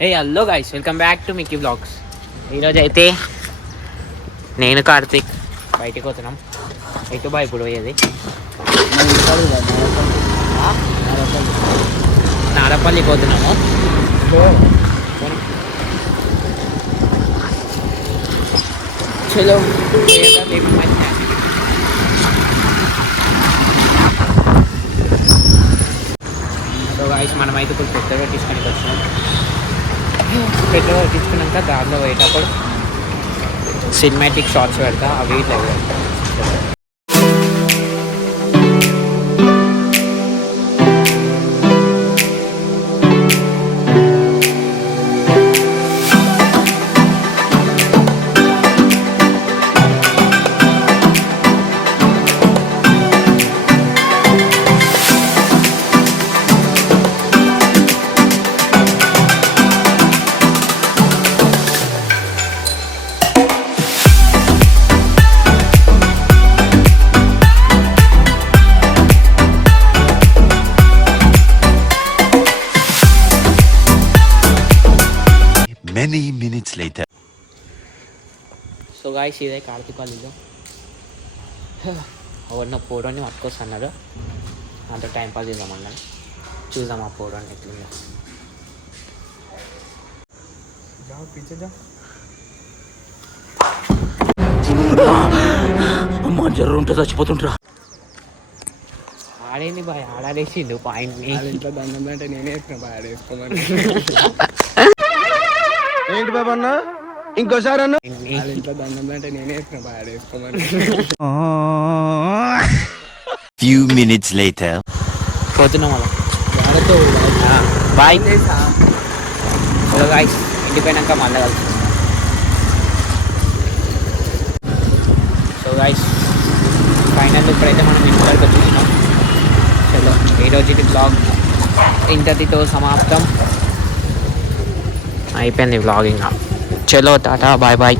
Hello guys, welcome back to Mickey blogs. ఈరోజు అయితే నేను కార్తీక్ బయటికి పోతున్నాం. ఎటు బా ఇప్పుడు పోయేది? నారపల్లి పోతున్నాము. చలో సో గైస్, మనమైతే ఇప్పుడు పెట్రోల్ పెట్టించుకొని వచ్చినాం. పెట్రోల్ పెట్టించుకున్నాక దారిలో పోయేటప్పుడు సినిమాటిక్ షార్ట్స్ పెడతా, అవి ఇట్లా పెడతా. Many minutes later. So guys, ఇదే కార్తీక్ కాలేజీలో ఎవరిన పోడోని పట్టుకొస్తున్నారు. అంత టైంపాస్ చేద్దామన్నాను. చూద్దాం ఆ పోడోని ఎట్లుందో. అమ్మా జర్ర ఉంటే చచ్చిపోతుంటరా. ఆడేంది బాయ్, ఆడాడేసిండు పాయింట్ని. ఇంట్లో దండం అంటే నేనే వేసిన బాగా వేసుకోమని. ఏంటి బాబా అన్న ఇంకోసారి అన్న ఇంట్లో దండం అంటే నేనే వేసిన బాగా వేసుకోమని. Few minutes later. పోతున్నాం అలా. బాయ్. హలో గాయస్, ఇంటికి పోయినాక మళ్ళీ కలుసుకుందాం. సో గాయస్, ఫైనల్ ఇప్పుడైతే మనం ఇంటికి వచ్చేసినాం. చలో, ఈరోజు ఇది బ్లాగ్ ఇంతటితో సమాప్తం అయిపోయింది. బ్లాగింగ్. చలో, టాటా, బాయ్ బాయ్.